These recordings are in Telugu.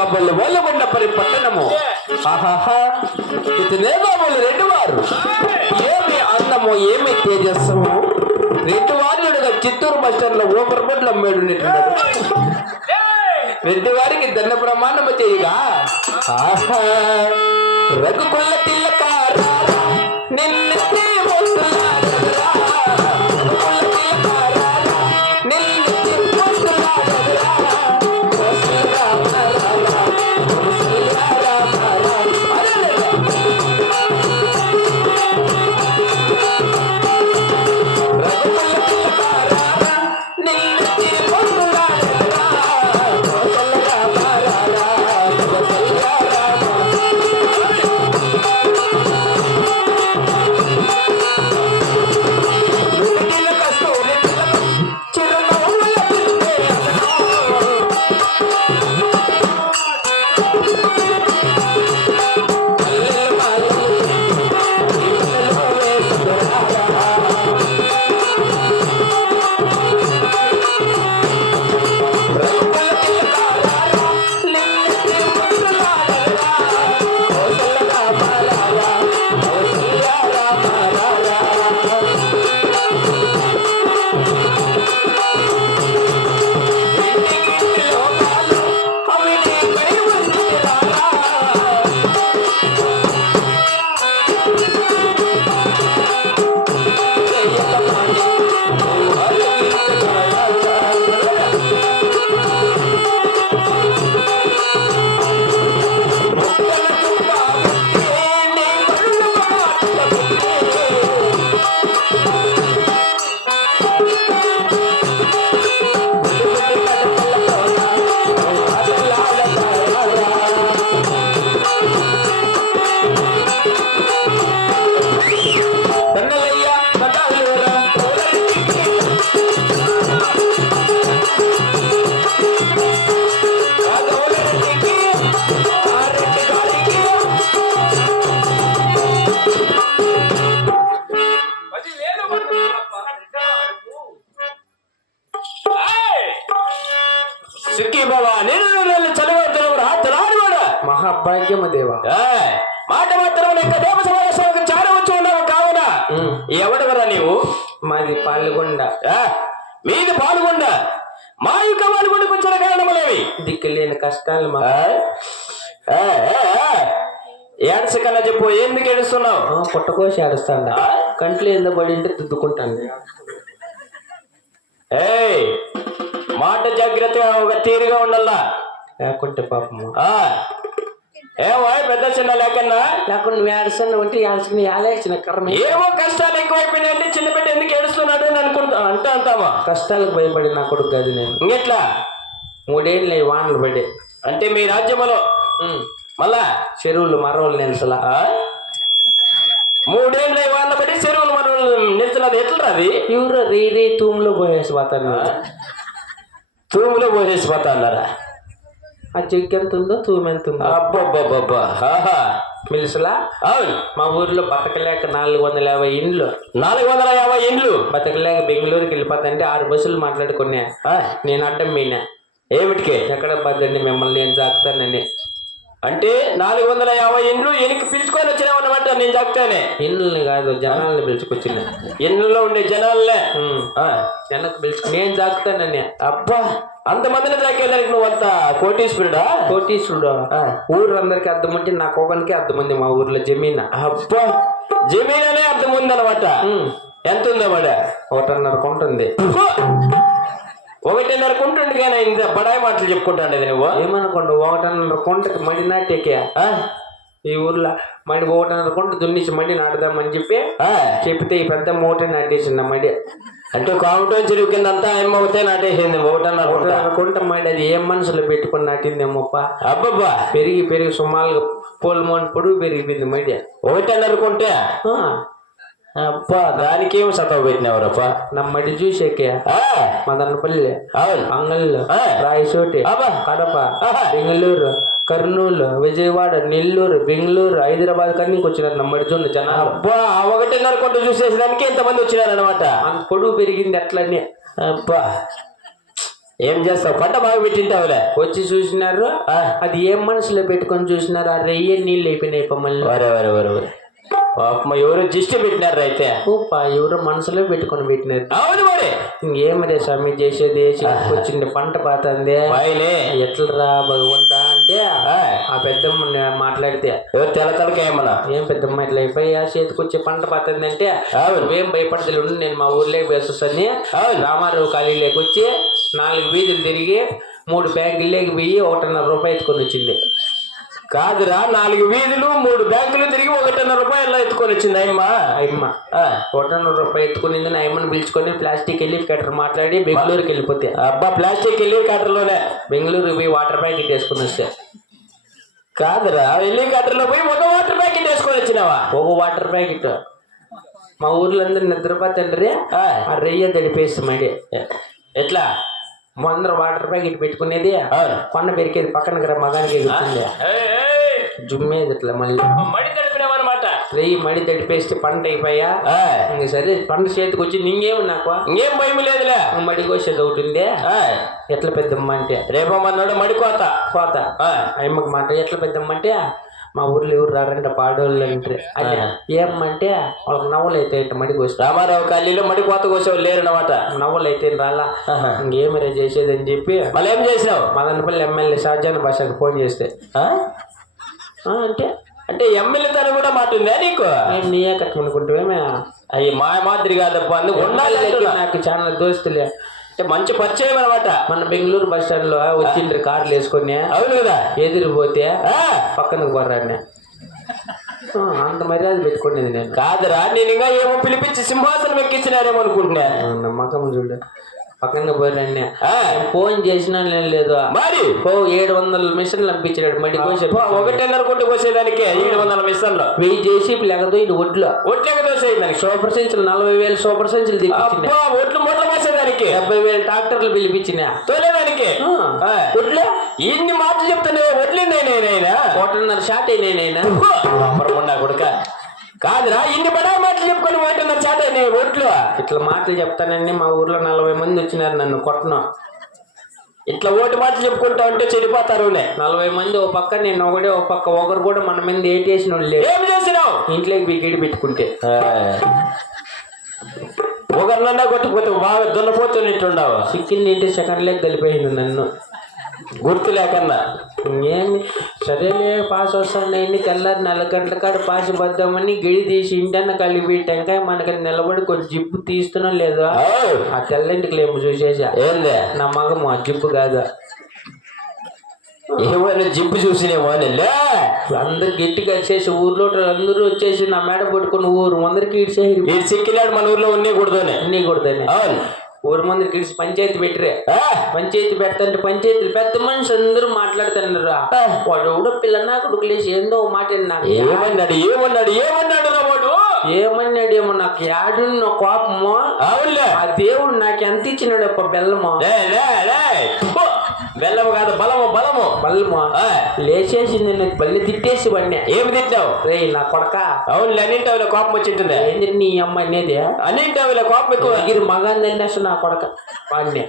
కబుర్లు వల్లగొండ పరి పట్టణము ఇతనేదో వాళ్ళు రెండు వారు ఏమి అందము ఏమి తేజస్సము? రెండు వారుడుగా చిత్తూరు బస్ స్టాండ్లో ఊపర్ బొడ్లు అమ్మేడు రెండు వారికి దండ ప్రమాణం చేయగా ఆహా రఘుకుల్ల తిల్లక సుఖీ బాబా నేను చదవద్దు రాత్రాడు మహాభాగ్యము దేవా. మాట మాత్రం ఇంకా దేవ సమావేశాలకు చాలా వచ్చి ఉన్నావు కావున. ఎవడెవరా నీవు? మాది పాల్గొండ. మీది పాల్గొండ. మా యొక్క పాల్గొండకు వచ్చిన కారణములేవి. దిక్కులేని కష్టాలు మా. ఏడ్చకన్నా చెప్పు ఎందుకు ఏడుస్తున్నావు? పుట్టకోసి ఆడుస్తాండ కంట్లో ఎంత పడి ఉంటే దుద్దుకుంటాను ఏయ్ మాట జాగ్రత్తగా ఒక తీరుగా ఉండాలా? లేకుంటే పాపము ఆ. ఏమో పెద్ద చిన్న లేకన్నా? లేకుండా నువ్వు అంటే ఏడుచుకుని ఏడాల్సిన కర్మ. ఏమో కష్టాలు ఎక్కువైపోయినాయంటే చిన్న బిడ్డ ఎందుకు ఏడుస్తున్నాడు అని అనుకుంటా అంటా అంటావా కష్టాలకు భయపడి నా కొడుకు గది నేను. ఇంకెట్లా? మూడేళ్ళు వానలు పడే. అంటే మీ రాజ్యములో? మళ్ళా? చెరువులు మరవలు నిలసలా? మూడేళ్ళ వాళ్ళ బట్టి చెరువులు మనం నిలిచినది ఎట్లా అది? ఎవరు రీ రీ తూములో పోయేసి పోతాను తూములో పోసేసి పోతా అన్నారా? ఆ చెక్కు ఎంత ఉందో తూము ఎంత ఉందో అబ్బబ్బబ్బబ్బా. ఆహా. మిలుసలా అవును. మా ఊర్లో బతకలేక నాలుగు వందల యాభై ఇండ్లు. నాలుగు వందల యాభై ఇండ్లు? బతకలేక బెంగళూరుకి వెళ్ళిపోతుంటే ఆరు బస్సులు మాట్లాడుకున్నా నేను అడ్డం పోయినా ఏమిటికి? ఎక్కడ పద్దండి మిమ్మల్ని నేను జాగ్తానని అంటే నాలుగు వందల యాభై ఇండ్లు ఎనికి పిలుచుకొని వచ్చినామన్నమాట నేను చెప్తానే ఇండ్లని కాదు జనాల్ని పిలుచుకొచ్చిన. ఇండ్లలో ఉండే జనాలనే. వెనక్కి పిలుచుకు నేను జాగ్తానని అబ్బా అంతమందిని తాకేదానికి నువ్వు అంత కోటీశ్వరుడా? కోటీశ్వరుడు? ఊరందరికి అర్థం ఉంటే నాకు ఒకరికి అర్థం ఉంది మా ఊర్లో జమీన్. అబ్బా జమీన్ అనే అర్థం ఉందన్నమాట. ఎంత ఉందన్నమాట ఒకటిన్నర కొంటుంది ఒకటిన్నర కుంటుండు కానీ ఇంత బడాయి మాటలు చెప్పుకుంటాండి నువ్వు? ఏమనుకోండి ఒకటిన్నర కొంటకి మడి నాటేకే? ఈ ఊర్లో మడి ఒకటిన్నర కొంట దున్నిసి మడి నాటుదామని చెప్పి? చెప్తే ఈ పెద్ద మూట నాటేసింది మడి అంటే కావుటో చెరువు కింద అంతా ఏం అవుతాయి నాటేసింది ఒకటన్నర కుంట? ఒకటిన్నర కొంట మడి అది ఏం మనసులో పెట్టుకుని నాటిందేమోప్ప? అబ్బబ్బా! పెరిగి పెరిగి సుమారుగా పోలు మోన్ పొడుగు పెరిగిపోయింది మడి ఒకటన్నర కుంటే? అబ్బా దానికి ఏమి సతవ పెట్టినవరప్ప నా మడి చూసేకే మదనపల్లి అవును. అంగళ్ళు. రాయచోటి అబ్బా. కడప. బెంగళూరు కర్నూలు విజయవాడ నెల్లూరు బెంగళూరు హైదరాబాద్ కన్నీ వచ్చినారు నమ్మడి జోన్లు జనాలు. అబ్బా ఒకటిన్నర కుంట చూసేసడానికి ఎంతమంది వచ్చినారనమాట అంత పొడుగు పెరిగింది అట్లనే. అబ్బా. ఏం చేస్తావు? పంట బాగా పెట్టింటావులే. వచ్చి చూసినారు. అది ఏం మనసులో పెట్టుకొని చూసినారు? ఆ రెయ్య నీళ్ళు అయిపోయినాయి మళ్ళీ. వరే వరే వరే వరే. పాపమ్మ ఎవరు దిష్టి పెట్టినారు అయితే. ఎవరో మనసులో పెట్టుకొని పెట్టినారు. అవును మరి. ఇంకేమరే స్వామి చేసేది? వచ్చింది పంట పాతంది. ఎట్లరా భగవంతా అంటే ఆ, పెద్దమ్మ మాట్లాడితే. ఎవరు తెల్ల తలక ఏమన్నా ఏం పెద్దమ్మ ఇట్లా అయిపోయి ఆ చేతికి వచ్చే పంట పాతంది అంటే. నువ్వేం భయపడతలే నేను మా ఊర్లోకి వేసొస్తాను అవును. రామారావు ఖాళీలోకి వచ్చి నాలుగు వీధులు తిరిగి మూడు బ్యాంకుల్లోకి పోయి ఒకటిన్నర రూపాయి ఎత్తుకొని వచ్చింది. కాదురా నాలుగు వీధులు మూడు బ్యాంకులు తిరిగి ఒకటిన్నర రూపాయలు ఎత్తుకొని వచ్చింది అయ్యమ్మ. అయ్యమ్మ. ఒకటిన్నర రూపాయి ఎత్తుకునింది నా అమ్మని పిలుచుకొని ప్లాస్టిక్ వెళ్ళి కట్టర్ మాట్లాడి బెంగళూరుకి వెళ్ళిపోతే. అబ్బా ప్లాస్టిక్ వెళ్ళి కట్టర్లోనే బెంగళూరుకి పోయి వాటర్ ప్యాకెట్ వేసుకుని వస్తే. కాదురా వెళ్ళి కట్టర్లో పోయి ఒక వాటర్ ప్యాకెట్ వేసుకొని వచ్చినావా? ఒక వాటర్ ప్యాకెట్. మా ఊర్లో అందరు నిద్రపోతండ్రి. ఆ, ఆ రెయ్య తడిపేసి మడి ఎట్లా? ముందర వాటర్ ప్యాకెట్ పెట్టుకునేది. కొండ పెరికేది పక్కన మగానికి ఎగురుతుంది జుమ్మేది ఇట్లా మళ్ళీ. మడి తడిపినావన్నమాట. రెయ్యి మడి తడిపేస్తే పంట అయిపోయా? ఇంక సరే పంట చేతికి వచ్చి ఇంకేమి నాకు ఇంకేం భయం లేదులే. మడి కోసేది ఒకటి ఎట్లా పెద్దమ్మ అంటే? రేపమ్మన్నాడు మడికోత కోత. ఆ, అమ్మకి మాట ఎట్లా పెద్దమ్మ అంటే? మా ఊర్లో ఎవరు రారంట పాడోళ్ళు అంటే ఏమంటే వాళ్ళకి నవ్వులు అయితే ఇట్ట మడి కోస్తా రామారావు కాలనీలో మడికోత కోసేవాళ్ళు లేరన్నమాట. నవ్వులు అయితే రాలా. ఇంకేమరే చేసేది అని చెప్పి మళ్ళీ ఏం చేసినావు? మదనపల్లి ఎమ్మెల్యే షాజాన్ భాషకు ఫోన్ చేస్తే. ఆ? "ఆ, అంటే అంటే ఎమ్మెల్యే తన కూడా మాట ఉందా నీకు? నీయే కట్టమనుకుంటావేమే అయ్యి మా మాదిరి కాదప్ప నువ్వు ఉండాలి. నాకు చాలా దోస్తులే. మంచి పరిచయం అనమాట మన బెంగళూరు బస్ స్టాండ్లో వచ్చిండ్రు కార్లు వేసుకొని. అవును కదా. ఎదురు పోతే ఆ, పక్కనకు పోరాడిని ఆ, అంత మర్యాద పెట్టుకునేది నేను. కాదురా నేను ఇంకా ఏమో పిలిపించి సింహాసనం ఎక్కించినారేమో అనుకుంటున్నా. నమ్మకం చూడు. పక్కన ఆ, ఫోన్ చేసినా నేను లేదు. మరి? ఓ ఏడు వందల మిషన్లు పంపించాడు మడి కోసి అబ్బా, ఒకటిన్నర కొట్టి కోసేదానికి ఏడు వందల మిషన్లు. వెయ్యి చేసి లేకదో ఇటు ఒడ్లు. ఒట్లకి దోసేదానికి సూపర్ సెంచులు నలభై వేలు సూపర్ సెంచులు ఒట్లు మూటలు మోసేదానికి డెబ్బై వేలు ట్రాక్టర్లు పిలిపించిన. తోలేదానికి ఆ. ఒడ్లు ఇన్ని మాటలు చెప్తానే ఒట్లిందే నేనైనా ఒకటిన్నర షాట్ అప్పరముండా కొడుక. కాదురా ఇన్ని బడా మాటలు చెప్పుకొని ఒకటిన్నర చాట అయినాయి ఒట్లు. ఇట్లా మాటలు చెప్తానని మా ఊర్లో నలభై మంది వచ్చినారు నన్ను కొట్టను ఇట్లా ఓటు మాటలు చెప్పుకుంటా ఉంటే చెడిపోతారు నలభై మంది ఓ పక్క నేను ఒకటే ఓ పక్క ఒకరు కూడా మన మీద ఏటేసిన వాళ్ళు ఏం చేసినావు? ఇంట్లోకి బిగ్గడి పెట్టుకుంటే. ఒకరినన్నా కొట్టుకుపోతే బాగా దున్నపోతున్నట్టుండవు చిక్కింది ఇంటి సెకండ్ లెగ్ కలిపోయింది నన్ను. గుర్తు లేకన్నా. ఏమి సరేలే పాస్ వస్తాను తెల్లారి నాలుగు గంటల కాడ పాస్ పద్దామని గిడి తీసి ఇంటన్న కలిపి టెంకాయ మనకి నిలబడి కొంచెం జిప్పు తీస్తున్నా లేదు? ఆ తెల్లంటికి ఏమో చూసేసా. ఏందే? నా మగము ఆ జిప్పు కాదు? ఏమైనా జిప్పు చూసినేమో అని. లే! అందరు గట్టిగా వచ్చేసి ఊర్లో అందరూ వచ్చేసి నా మేడ పట్టుకుని ఊరు ముందరికి ఇడిచేసి ఈ సిక్కినాడు మన ఊర్లో ఉన్నే కూడదోనే. అన్నీ కొడతాయి అవును. ఊరు ముందరికి ఇడిచి పంచాయతీ పెట్టిరే. పంచాయతీ పెడతంటే పంచాయతీ పెద్ద మనిషి అందరూ మాట్లాడుతున్నారు వాడు ఎవడో పిల్ల నా కొడుకులేసి ఏందో మాట నాకు ఏమన్నాడు? ఏమన్నాడు? ఏమన్నాడు వాడు? ఏమన్నాడేమో నాకు యాడున్న కోపము అవునులే. ఆ దేవుడు నాకు ఎంత ఇచ్చినాడు బెల్లము. లే లే లే. ఓ, బెల్లము కాదు బలము బలము. బెల్లము ఆ, లేచేసి నేను బల్లి తిట్టేసి పడినా ఏమి తిట్టావు? రే నా కొడక. అవునులే అన్నింటావులే కోపం వచ్చింటుంది. ఏంది నీ అమ్మ అనేది అన్నింటావులే కోపం ఎక్కువ. దగ్గర మగాన్ని అన్నేసి నా కొడక. వాడిని.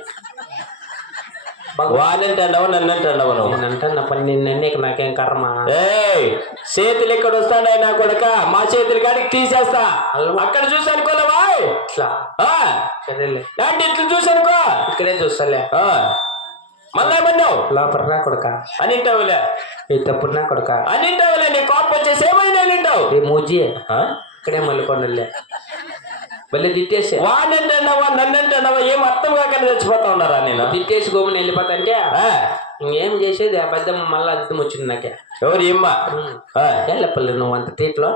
వానంటావు నన్ను అంటావు నువ్వు? నేనంటే నా పని నిన్నే నాకేం కర్మ? ఏయ్ చేతులు ఎక్కడ వస్తాడాయి నా కొడక? మా చేతులు కాడికి తీసేస్తా. అక్కడ చూసి అనుకోలేవా ఇట్లా? ఆ, సరేలే. ఇట్లు చూసి అనుకో ఇక్కడే చూస్తాలే. ఆ, మళ్ళా ఏమన్నావు? లోపల నా కొడక. అనింటావులే ఈ తప్పుడు నా కొడక. అనింటావులే నీ కోపం వచ్చేసి ఏమైనా అనింటావు ఏ మూజీ. ఆ? ఇక్కడే మళ్ళీ కొండలే మళ్ళీ తిట్టేసి. నన్నంటున్నావా ఏం అర్థం కాకుండా చచ్చిపోతా ఉన్నారా నేను? తిట్టేసి గోమని వెళ్ళిపోతాంటే? ఆ, ఇంకేం చేసేది? ఆ పెద్దమ్మ మళ్ళీ అర్థం వచ్చింది నాకే. ఎవరు ఇమ్మ ఆ, వెళ్ళపల్లి నువ్వు అంత తీట్లో?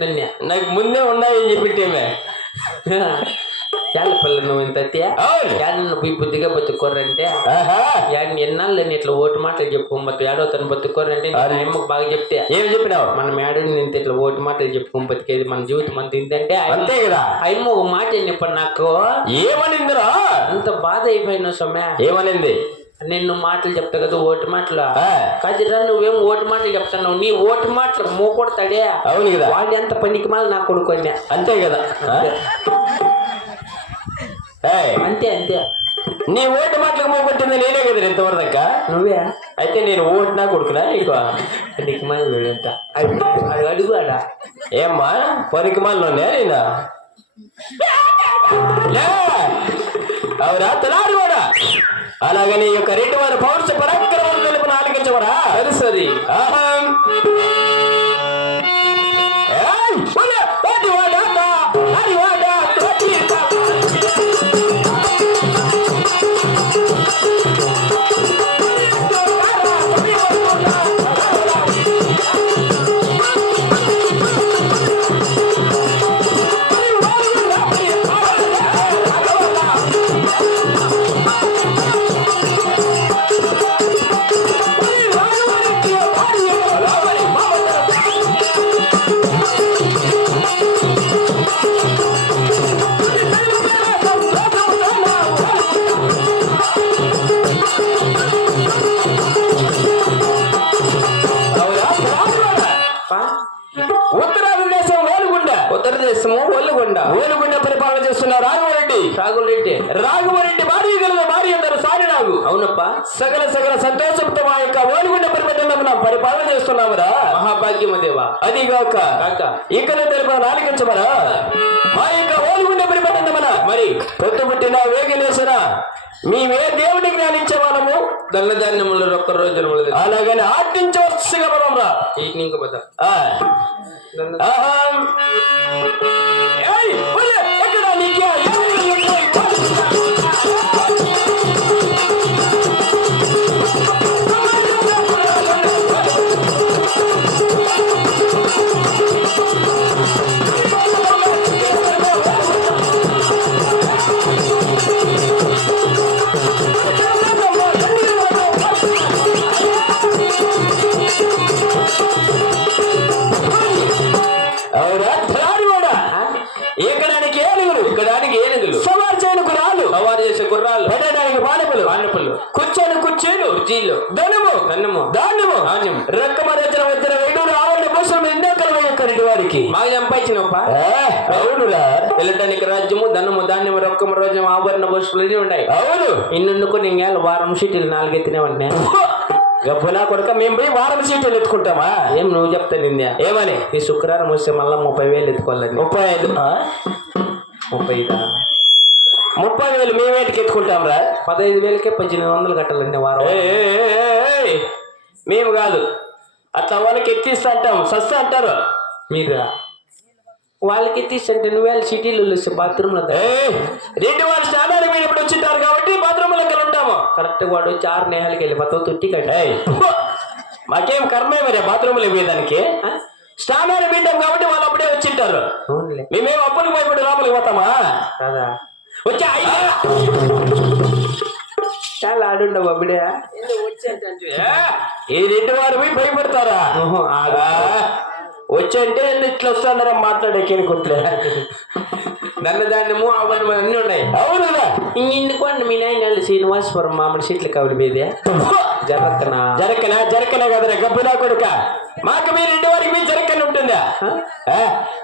నన్నే. నాకు ముందే ఉన్నాయని చెప్పిట్టేమే వెళ్ళపల్లి నువ్వు ఇంత యాడన్న పోయి బుద్ధిగా బతుకోరంటే ఆహా, యాడిని ఎన్నాళ్ళు నేను ఇట్లా ఓటు మాటలు చెప్పుకోబోతు ఏడో తను బతుకోరంటే నేను అమ్మకు బాగా చెప్తే. ఏం చెప్పినావు? మన మేడని నేను ఇట్లా ఓటు మాటలు చెప్పుకొని బతికేది మన జీవితం అంత ఇంతంటే అంతే కదా. అమ్మ ఒక మాట చెప్పండి నాకు? ఏమనిందిరా? అంత బాధ అయిపోయినా సొమ్మె. ఏమనింది? నేను మాటలు చెప్తా కదా ఓటు మాటలు. కాదురా నువ్వేం ఓటు మాటలు చెప్తున్నావు? నీ ఓటు మాటలు మోకొడతాడే. అవును కదా. వాడి ఎంత పనికి మాల నా కొడుకున్నా అంతే కదా. అంతే అంతే. నీ ఓటు మాటలకు పోగొట్టింది నేనే కదా ఇంతవరకు దాకా నువ్వే? అయితే నేను ఓటు నా కొడుకునా నీకు? నీకు మా వీడంట? అది అది అడుగు ఆడ ఏమ్మా పనికి మాలోనే నేను లే! అవురా తలాడు కూడా అలాగని ఈ యొక్క రెడ్డి వారి పౌరుష పరాక్రమం తెలుపున ఆలకించవరా? సరి సరి. ఆహా. సకల సంతోషంతో మా యొక్క ఓలుగుండ పరిపాలన పరిపాలన చేస్తున్నామరా మహాభాగ్యము దేవా. అదిగాక కాక ఇక్కడ తెలుపు నాలుగించమరా మా యొక్క ఓలుగుండ మన. మరి? పొత్తు పుట్టిన వేగలేసిన మేమే దేవుడికి జ్ఞానించే వాళ్ళము. దల్లధాన్యములు ఒక్క మొదలు అలాగని ఆర్టించవలసిగా మనం రా. ఈ గుర్రాలు. పెట్టడానికి పానపులు పానపులు కూర్చొని కుర్చీలు కుర్చీలు. ధనము. ధనము. ధాన్యము. ధాన్యము. రక్కమరచన వచ్చిన వైడూరు ఆవరణ భూషణం ఎన్నో కలవ యొక్క రెడ్డి వారికి. బాగా సంపాదించినప్ప ఏ, అవునురా. వెళ్ళటానికి రాజ్యము ధనము ధాన్యము రొక్కము రోజము ఆభరణ ఇన్ని ఉన్నాయి? అవును. ఇన్నుకు నేను వారం సీట్లు నాలుగెత్తినే ఉంటే గబ్బునా కొడుక మేము పోయి వారం సీట్లు ఎత్తుకుంటామా? ఏం నువ్వు చెప్తా నిందా? ఏమని? ఈ శుక్రవారం వస్తే మళ్ళా ముప్పై వేలు ఎత్తుకోవాలని. ముప్పై ఐదు? ముప్పై ఐదా? ముప్పై వేలు మేమేటికి ఎత్తుకుంటాం రా పదహైదు వేలకే పద్దెనిమిది వందలు కట్టాలంటే వారం మేము కాదు. అట్లా వాళ్ళకి ఎత్తిస్తా అంటాం. సస్తా అంటారు. మీరు? వాళ్ళకి తీసంటే నువ్వు వెళ్ళి సిటీలో బాత్రూంలో ఏయ్, రెడ్డి వారు స్నానానికి మీరు ఇప్పుడు వచ్చింటారు కాబట్టి బాత్రూమ్ లెక్కలు ఉంటాము. కరెక్ట్ వాడు వచ్చి ఆరు నేహాలకి వెళ్ళి మొత్తం తొట్టి కట్ట మాకేం కర్మే మరి బాత్రూమ్లో పోయేదానికి స్నానాలు పెట్టాం కాబట్టి వాళ్ళు అప్పుడే వచ్చింటారు. మేమేం అప్పులకు భయపడి లోపలికి పోతామా? కదా చాలా ఆడుండవు అప్పుడే ఈ రెడ్డి వారు పోయి భయపడతారా? ఓహో, ఆగు. ఆ, వచ్చంటే ఇట్లా వస్తానరా మాట్లాడే కేనుకుంటలే నల్ల ధాన్యము ఆభరణము అన్నీ ఉన్నాయి. అవునురా ఇంకోండి మీ నాయన శ్రీనివాసపురం మామిడి సీట్ల కవులు మీదే. జరక్కనా. జరకనా జరకనా కదరా గబ్బునా కొడుక. మాకు మీ రెండు వారికి మీ జరకని ఉంటుందా?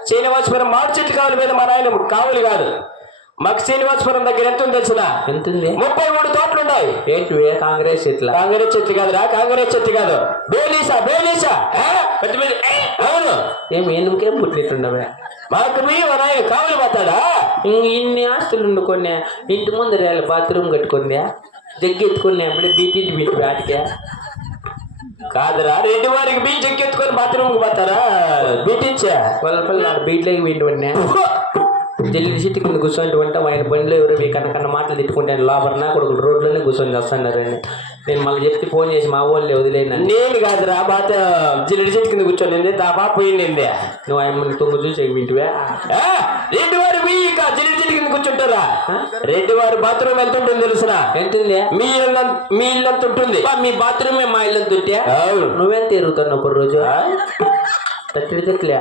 శ్రీనివాసపురం మామిడి చెట్టు కావుల మీద మా నాయన కావులు కాదు. మాకు శ్రీనివాసపురం దగ్గర ఎంత ఉంది తెలిసిన? ఎంతుంది? ముప్పై మూడు తోటలు ఉన్నాయి ఏంటివే కాంగ్రెస్ సీట్ల కాంగ్రెస్ చెట్టు కాదురా కాంగ్రెస్ చెట్టు కాదు. బేలీసా బేలీసా? పెద్ద పెద్ద అవును. ఏం ఎనుకే పుట్టినట్టున్నవే మాకు మీ నాయన కావులు పోతాడా? ఇన్ని ఆస్తులు ఉండుకొని ఇంటి ముందు రేళ్ళ బాత్రూమ్ కట్టుకుందా జగ్గి ఎత్తుకున్నా అప్పుడే బీటీ బిట్టి వాటికే కాదురా రెడ్డి వారికి బీచ్ ఎక్కెత్తుకొని బాత్రూమ్కి పోతారా? బీటించా వాళ్ళ పిల్లలు బీట్లోకి వింటున్నా జల్లి సిట్టి కింద కూర్చొని ఉంటాం ఆయన బండిలో ఎవరు మీ కన్నా కన్నా మాటలు తిట్టుకుంటాను లోపల నా కొడుకులు రోడ్లోనే కూర్చొని చేస్తున్నారని నేను మళ్ళీ చెప్తే ఫోన్ చేసి మా వాళ్ళే వదిలేను నేను కాదురా బాత జిల్లడి చెట్టు కింద కూర్చొని దాబా పోయింది నువ్వు ఆయన తొంగు చూసి వింటువే రెడ్డి వారు మీ ఇక జిల్లడి చెట్టు కింద కూర్చుంటారా? రెడ్డి వారు బాత్రూమ్ ఎంత ఉంటుంది తెలుసునా? ఎంతుంది? మీ ఇల్లు మీ ఇల్లు ఎంత ఉంటుంది? మీ బాత్రూమే మా ఇల్లు తుంటే అవును. నువ్వేం తిరుగుతున్నావు ఒక రోజు? తట్టి తట్లే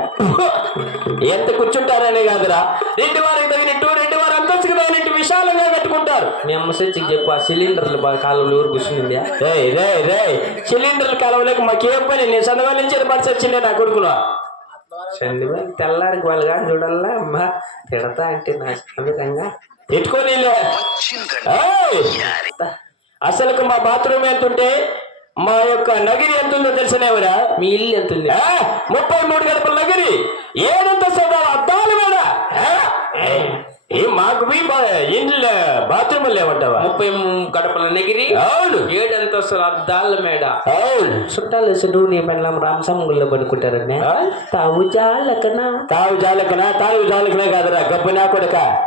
ఎంత కూర్చుంటారనే కాదురా. రెడ్డి వారికి తగినట్టు రెడ్డి వారు అంతస్తుకు తగినట్టు విశాలంగా కట్టుకుంటారు. మీ అమ్మ సచ్చికి చెప్పు ఆ సిలిండర్లు కాలంలో ఊరు కూర్చుంది రేయ్ రేయ్ రేయ్ సిలిండర్లు కలవలేక మాకేం పని? నేను చదవాలి నుంచి పరిచి వచ్చిండే నా కొడుకులో చండి తెల్లారికి వాళ్ళు కానీ చూడాలా అమ్మా తిడతా అంటే నాకు అందుకంగా ఎట్టుకోనీలే ఏయ్! అసలుకు మా బాత్రూమ్ ఎంత ఉంటే మా యొక్క నగిరి ఎంత ఉందో తెలిసినవరా మీ ఇల్లు ఎంత ఉంది? ముప్పై మూడు గడపల నగిరి. ఏడంత సదాలు అద్దాలు మీద ఏ మాకు ఇండ్ల బాత్రూమ్ లేవంటావా? ముప్పై గడపల నగిరి. అవును. ఏడు అంతస్తుల అద్దాల మేడ. అవును. చుట్టాలు వేసాడు నీ పెళ్ళం రామసంగుల్లో పనుకుంటారని ఆ? తావు జాలకనా? తావు జాలకనా? తావు జాలకనా కాదురా. గబ్బు నా కొడక.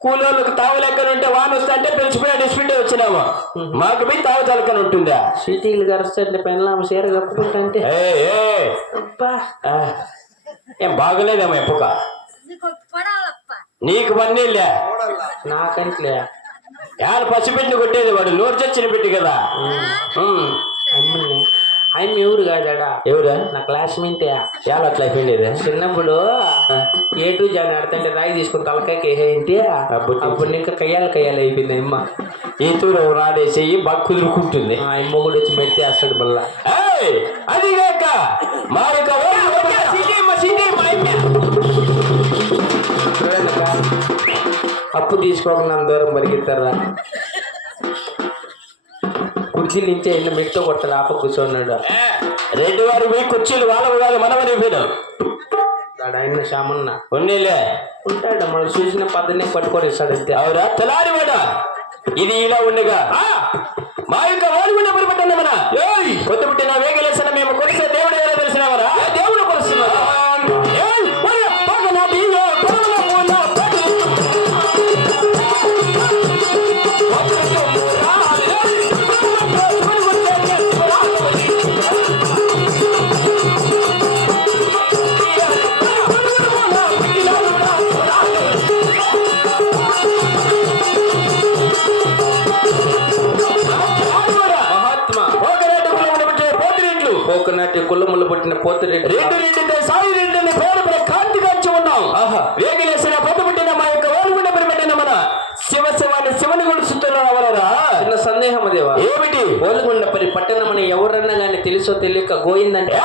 కూలోళ్ళకి తావు లెక్కన ఉంటే వాన వస్తా అంటే పిలిచిపోయా డిస్ప్యూట్ వచ్చినాము? మాకు మీ తావు జాలకన ఉంటుందా? సిటీలు గరుస్తుంటే పెళ్ళం చీర కప్పుకుంటే ఏ బాగలేదేమో ఎప్పుక? నీకు పన్నీళ్ళే నాకంట్లే. యాడ పసిపెట్టిన కొట్టేది వాడు? నోరు చచ్చిన పెట్టి కదా. అమ్మ ఎవరు కాదాడా? ఎవరా? నా క్లాస్మేట్ యాడ అట్లా అయిపోయింది చిన్నప్పుడు ఏ టు జాన్ ఆడుతుంటే రాయి తీసుకుని తలకాయకి వేసేయంటే అప్పుడు ఇంకా కయ్యాలి కయ్యాలి అయిపోయింది అమ్మ. ఈ తూరు నాడేసి బాగా కుదురుకుంటుంది. ఆ అమ్మ కూడా వచ్చి మెడితే వేస్తాడు బల్ల. ఏయ్, అది కాక మా యొక్క ఊరు. అప్పు తీసుకోకుండా దూరం పరిగెత్తారా కుర్చీ నుంచే ఇల్లు మెట్టు కొట్టాలి ఆప కూర్చున్నాడు. ఏ, రెడ్డి వారు మీ కుర్చీలు వాళ్ళవి కాదు మనమని ఆడ ఆయన శామన్న ఉన్నీలే. ఉంటాడు మనం చూసిన పద్ధతిని పట్టుకొని ఇస్తాడు అంతే అవురా తెలారి వాడ ఇది ఇలా ఉండగా. మా యొక్క పరిపెట్టండి మన. కొత్త పుట్టిన వేగలేసిన పుట్టిన రెండుతో సాయి రెండుని పేరు కాంతి కాంచి ఉన్నాం. ఆహా. వేగిలేసిన పొద్దు పుట్టిన మా యొక్క ఓలుగుండ పరిపెట్టిన మన శివ శివాన్ని శివుని అవలరా చిన్న సందేహం అదేవా ఏమిటి? పోలుగుండ పరి పట్టణమని ఎవరన్నా కానీ తెలుసో తెలియక గోయిందంటే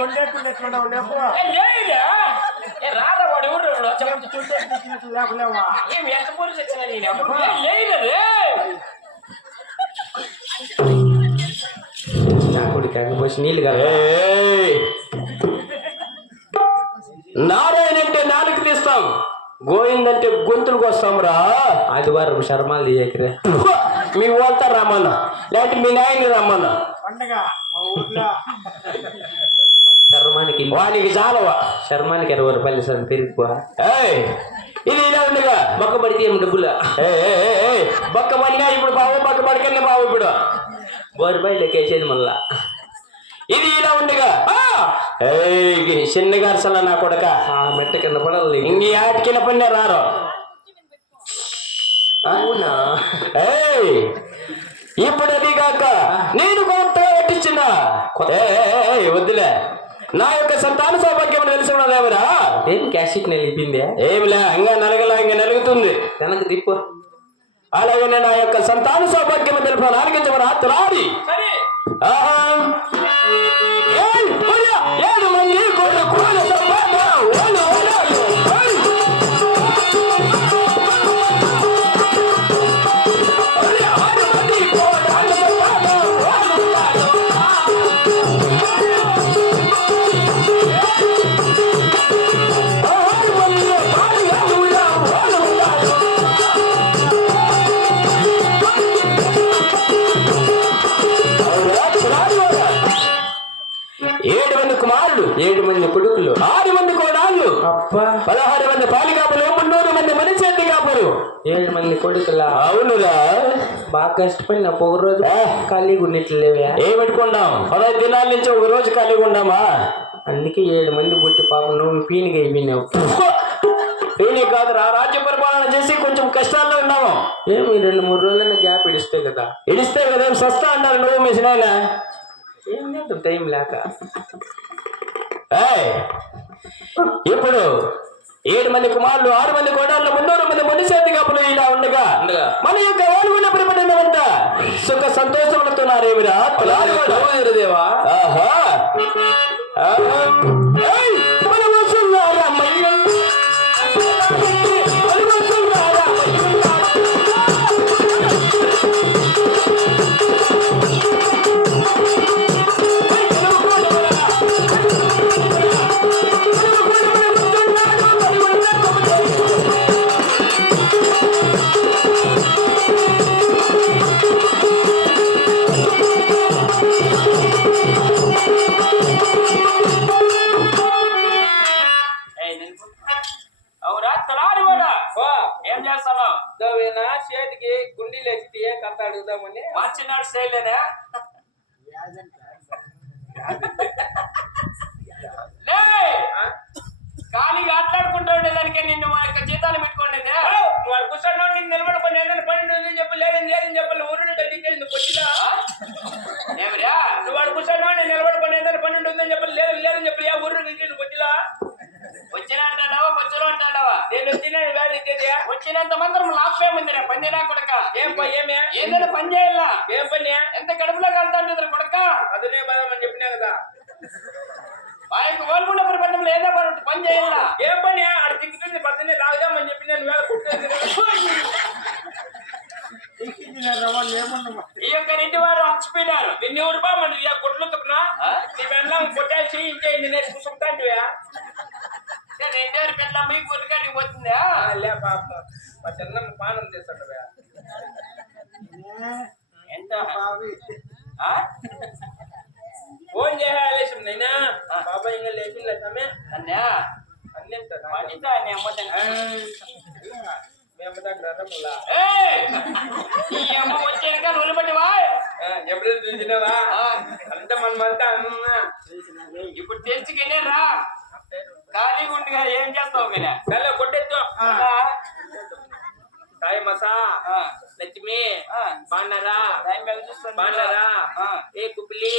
ఏం పెద్ద తొండెట్టున్నట్లున్నావు లేవు చుట్టెట్టినట్లు లేకులేవా నా కొడుకు పోసి నీళ్ళు కాదు ఏయ్. నారాయణ అంటే నాలుగు తీస్తాం. గోవిందంటే గొంతులకు వస్తాంరా. ఆదివారం శర్మాలు తీయకరే. మీ వాళ్ళతో రమ్మన్నా. లేకపోతే మీ నాయన రమ్మన్నా. పండగ మా ఊర్లో. శర్మానికి వానికి చాలవా? శర్మానికి ఇరవై రూపాయలు ఇస్తాను పెరిగిపో ఇది ఇలా ఉండగా మొక్క పడితే ఏమి డబ్బులు? బక్క పడినా ఇప్పుడు బావు బక్క పడకనే బావు ఇప్పుడు. ఓ రూపాయలు లెక్కేసేది మళ్ళా ఇది ఇలా ఉండగా చిన్నగా అసలు నా కొడక ఆ మెట్ట కింద పడాలి ఇంక ఆటికిన పన్నే రారు. అవునా? ఇప్పుడు అది కాక నేను కొత్తగా పెట్టించిన వద్దులే. నా యొక్క సంతాన సౌభాగ్యం తెలిసి ఉన్నదేవరా ఏం క్యాషిట్ నిలిపిందే ఏమిలే ఇంకా నలగలా ఇంకా నలుగుతుంది. వెనక్కి తిప్పు. అలాగనే నా యొక్క సంతాన సౌభాగ్యం తెలుపు. ఏయ్, ఒరే, ఏడు మంది గొర్రె కూల సంపాద, మంది కొడుకులా? అవునురా. బాగా కష్టపడిన ఒక రోజు. ఖాళీగా ఉన్నట్లు లేవా ఏ పెట్టుకున్నాం పదహైదు దినాల నుంచి ఒక రోజు ఖాళీగా ఉన్నామా అందుకే ఏడు మంది పుట్టి పాపం నువ్వు పీనిగా అయిపోయినావు. దీని కాదురా. రాజ్య పరిపాలన చేసి కొంచెం కష్టాల్లో ఉన్నాము. ఏమి రెండు మూడు రోజులైనా గ్యాప్ ఇడిస్తే కదా? ఇడిస్తే కదా సస్తా అన్నారు నువ్వు మిషన్ ఆయన ఏం లేదు టైం లేక? ఏయ్, ఇప్పుడు ఏడు మంది కుమారులు ఆరు మంది కోడళ్ళు మున్నూరు మంది మునిసేతి కాపులు ఇలా ఉండగా. మన యొక్క వాడుకున్న పరిపడినవంత సుఖ సంతోషములతోన్నారేమిరా ఆహా. మార్చినాడు చేయలేదా లే! ఖాళీగా ఆటలాడుకుంటూ ఉండేదానికే నిన్ను మా యొక్క జీతాలు పెట్టుకోండి వాడు కూర్చొని నిన్ను నిలబడి పని ఏదైనా పని ఉందని చెప్పి లేదని లేదని చెప్పాలి ఊరిని కట్టించే నువ్వు వచ్చినా ఏమరా? నువ్వు వాడు కూర్చొని నేను నిలబడి పని ఏదైనా పని ఉంటుందని చెప్పి లేదు లేదని చెప్పి ఏ ఊరిని కట్టి నువ్వు వచ్చిలా వచ్చినా అంటాడావా వచ్చలో అంటాడావా నేను వచ్చినా వేళ ఇచ్చేది వచ్చినంత మాత్రం లాభం ఉంది రే పందినా కొడక. ఏం పని ఏమే? ఏదైనా పని చేయాలా ఏం పని? ఎంత కడుపులో కలుతాంటుంది కొడక? అదనే బాధమని చెప్పినా కదా. ఆయనకు ఓల్కుండా ప్రపంచంలో ఏదో పని ఉంటుంది, పని చేయాలా ఏం పని? ఆడ తిక్కుతుంది పక్కనే తాగుదామని చెప్పి నేను వేళ కుట్టేది ఏమన్నా ఈ యొక్క రెండు వారు అలసిపోయినారు నిన్ను ఎవరు బామండి ఇక కొట్లు తప్పునా నీ వెళ్ళం కొట్టేసి ఇంకే ఇన్ని నేను గురికాడికి పోతుందా లే పాప మా చిన్న పానం చేస్తాడు ఎంత ఆ? ఫోన్ చేయాలి నైనా బాబా ఇంకా లేచింది సమయ అన్నా అన్నెంత పడితా నీ అమ్మ మీ అమ్మ దగ్గర రమ్ములా ఈ అమ్మ వచ్చాక నిలబడి వా ఎప్పుడు చూసినావా అంత మనమంతా ఇప్పుడు తెచ్చుకునే రా ఖాళీగా ఉండగా ఏం చేస్తావు కదా కళ్ళ కొట్టెత్తు సాయి మసా లక్ష్మి బాగున్నారా బాగున్నారా ఏ కుప్పిలి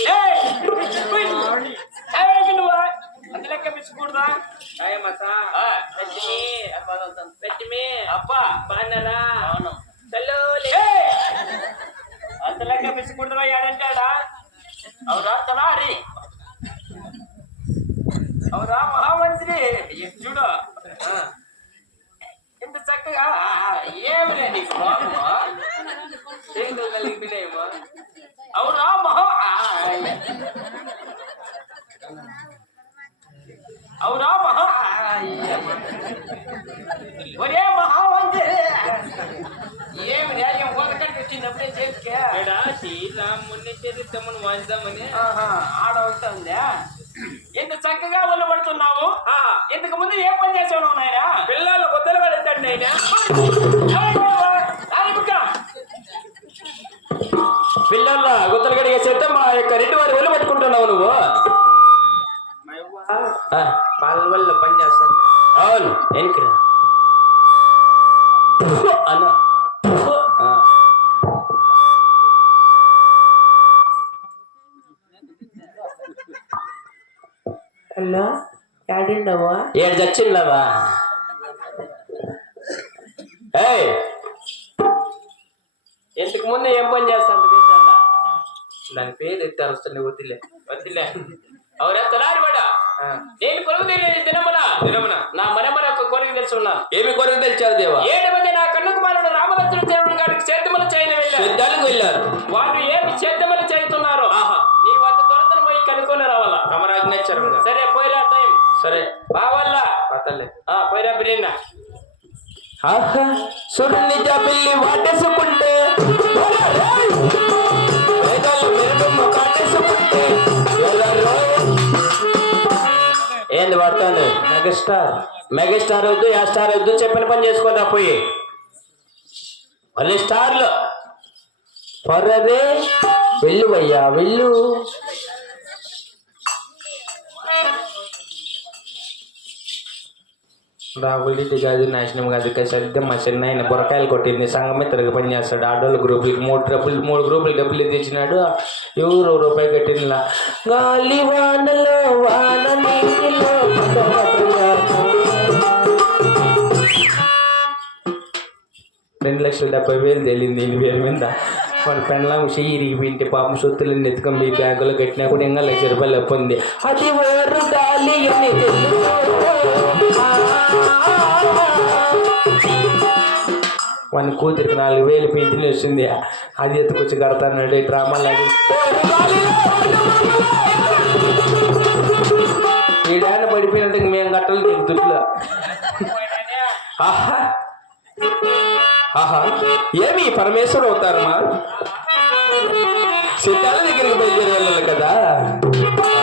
అంత లెక్క పిచ్చుకూడదా సాయి మసా లక్ష్మి లక్ష్మి అబ్బా బాగున్నారా అవును అంత లెక్క పిచ్చుకూడదా ఏడంటాడా అవురా తలారి అవురా మహామంత్రి చూడు ఆ. ఇంత చక్కగా ఏమి నీకు కోపము? చేతులు కలిగిపోయినాయేమో అవునా మహా అవునా మహా ఒరే మహామంత్రి ఏమి న్యాయం ఓదకండి వచ్చినప్పుడే చేతికే. శ్రీరాముని చరిత్రమును వాయిద్దామని. ఆడవుతుందా ఎంత చక్కగా ఉల్లబడుతున్నావు ఇంతకు ముందు ఏ పని చేసావు నాయన? పిల్లలు కొత్తలు పడతాడు నాయన. చేద్దమల చేయని వెళ్ళారు. యుద్ధాలకు వెళ్ళారు. వారు ఏమి చేద్దమల చేస్తున్నారు ఆహా. నీ వద్ద తొలతను పోయి కనుక్కొని రావాలా? కమరాజ్ఞాచారం సరే పోయిరా టైం. సరే. బావల్లా. ఆ పోయిరా బిర్యానీ ఆహా. సురుని జాబిల్లి వాటేసుకుంటే. ఏంది పడుతుంది మెగాస్టార్. మెగాస్టార్ వద్దు యా స్టార్ వద్దు చెప్పిన పని చేసుకొని పోయి. పన్నెండు స్టార్లు. పర్రదే వెళ్ళు అయ్యా వెళ్ళు. రాహుల్ కాదు నాశనం కాదు సరిగ్గా మా చిన్న ఆయన బుర్రకాయలు కొట్టింది. సంఘమిత్రకి పని చేస్తాడు. ఆడోళ్ళ గ్రూపులకి మూడు డబ్బులు మూడు గ్రూపులు డబ్బులు తెచ్చినాడు ఎవరు రూపాయి కట్టిన గాలి వానలో వాన నీటిలో రెండు లక్షల డెబ్బై వేలు తేలింది దీని పేరు మీద. వాళ్ళ పెండ్లం చెయ్యి ఇరిగిపోయింటే పాపం సొత్తులు ఎత్తుకొని మీ బ్యాంకులో కట్టినా కూడా ఇంకా లక్ష రూపాయలు అప్పు అది వేరు డాలి వాని కూతురికి నాలుగు వేలు పింఛన్ వస్తుంది. అది ఎత్తుకొచ్చి కడతానండి డ్రామా లాగే. ఈ డాన్ పడిపోయినట్టు మేము కట్టలేదు నీకు ఆహా. ఆహా. ఏమి పరమేశ్వరుడు అవుతారమ్మా? సిద్ధాల దగ్గరికి బయలుదేరి వెళ్ళాలి కదా?